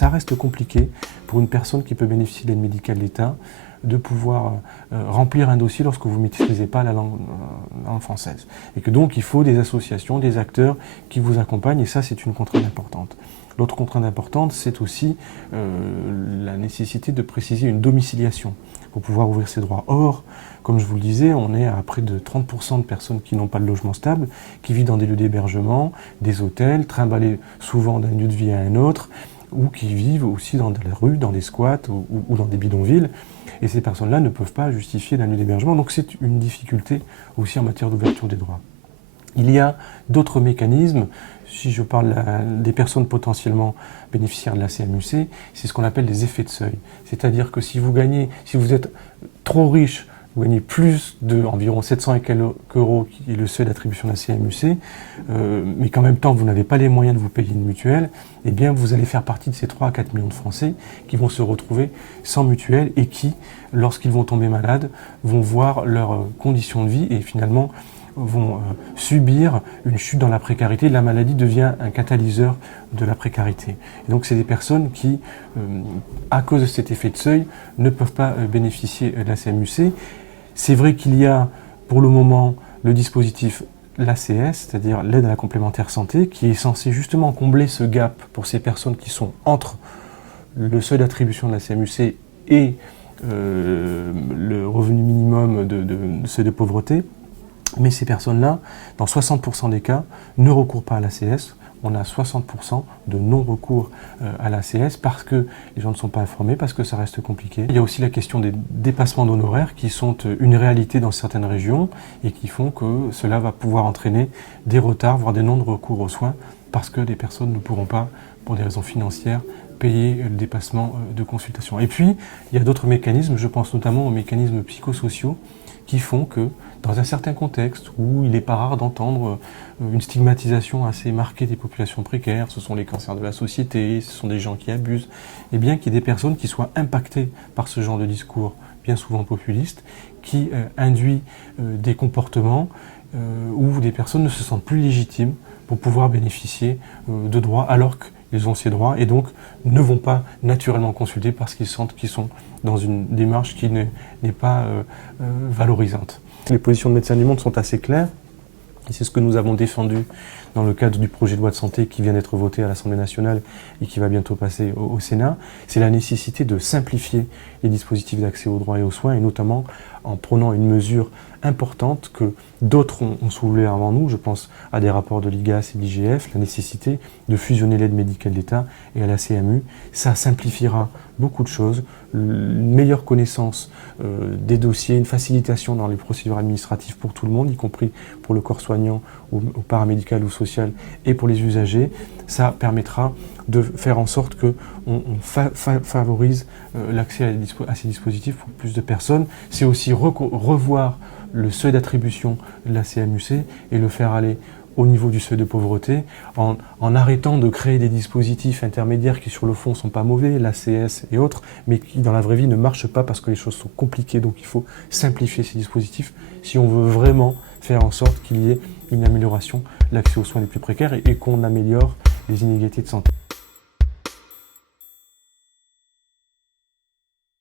ça reste compliqué pour une personne qui peut bénéficier de l'aide médicale de l'État de pouvoir remplir un dossier lorsque vous ne maîtrisez pas la langue française. Et que donc il faut des associations, des acteurs qui vous accompagnent, et ça c'est une contrainte importante. L'autre contrainte importante, c'est aussi la nécessité de préciser une domiciliation pour pouvoir ouvrir ses droits. Or, comme je vous le disais, on est à près de 30% de personnes qui n'ont pas de logement stable, qui vivent dans des lieux d'hébergement, des hôtels, trimballés souvent d'un lieu de vie à un autre, ou qui vivent aussi dans la rue, dans des squats ou dans des bidonvilles. Et ces personnes-là ne peuvent pas justifier d'un lieu d'hébergement. Donc c'est une difficulté aussi en matière d'ouverture des droits. Il y a d'autres mécanismes. Si je parle des personnes potentiellement bénéficiaires de la CMU-C, c'est ce qu'on appelle des effets de seuil. C'est-à-dire que si vous êtes trop riche, vous gagnez plus de environ 700 et quelques euros, qui est le seuil d'attribution de la CMU-C, mais qu'en même temps vous n'avez pas les moyens de vous payer une mutuelle, eh bien vous allez faire partie de ces 3 à 4 millions de Français qui vont se retrouver sans mutuelle et qui, lorsqu'ils vont tomber malades, vont voir leurs conditions de vie et finalement vont subir une chute dans la précarité. La maladie devient un catalyseur de la précarité. Et donc c'est des personnes qui, à cause de cet effet de seuil, ne peuvent pas bénéficier de la CMU-C. C'est vrai qu'il y a pour le moment le dispositif l'ACS, c'est-à-dire l'aide à la complémentaire santé, qui est censé justement combler ce gap pour ces personnes qui sont entre le seuil d'attribution de la CMU-C et le revenu minimum de seuil de pauvreté. Mais ces personnes-là, dans 60% des cas, ne recourent pas à l'ACS. On a 60% de non-recours à l'ACS parce que les gens ne sont pas informés, parce que ça reste compliqué. Il y a aussi la question des dépassements d'honoraires qui sont une réalité dans certaines régions et qui font que cela va pouvoir entraîner des retards, voire des non-recours aux soins, parce que les personnes ne pourront pas, pour des raisons financières, payer le dépassement de consultation. Et puis, il y a d'autres mécanismes, je pense notamment aux mécanismes psychosociaux, qui font que, dans un certain contexte où il n'est pas rare d'entendre une stigmatisation assez marquée des populations précaires, ce sont les cancers de la société, ce sont des gens qui abusent, et bien qu'il y ait des personnes qui soient impactées par ce genre de discours, bien souvent populiste, qui induit des comportements où des personnes ne se sentent plus légitimes pour pouvoir bénéficier de droits alors qu'ils ont ces droits et donc ne vont pas naturellement consulter parce qu'ils sentent qu'ils sont dans une démarche qui n'est pas valorisante. Les positions de Médecins du Monde sont assez claires et c'est ce que nous avons défendu dans le cadre du projet de loi de santé qui vient d'être voté à l'Assemblée nationale et qui va bientôt passer au Sénat. C'est la nécessité de simplifier les dispositifs d'accès aux droits et aux soins et notamment en prenant une mesure importante que d'autres ont soulevé avant nous, je pense à des rapports de l'IGAS et de l'IGF, la nécessité de fusionner l'aide médicale d'État et à la CMU. Ça simplifiera beaucoup de choses, une meilleure connaissance des dossiers, une facilitation dans les procédures administratives pour tout le monde, y compris pour le corps soignant ou paramédical ou social et pour les usagers. Ça permettra de faire en sorte qu'on favorise l'accès à ces dispositifs pour plus de personnes. C'est aussi revoir le seuil d'attribution de la CMU-C et le faire aller au niveau du seuil de pauvreté en arrêtant de créer des dispositifs intermédiaires qui sur le fond ne sont pas mauvais, l'ACS et autres, mais qui dans la vraie vie ne marchent pas parce que les choses sont compliquées. Donc il faut simplifier ces dispositifs si on veut vraiment faire en sorte qu'il y ait une amélioration de l'accès aux soins les plus précaires et qu'on améliore les inégalités de santé.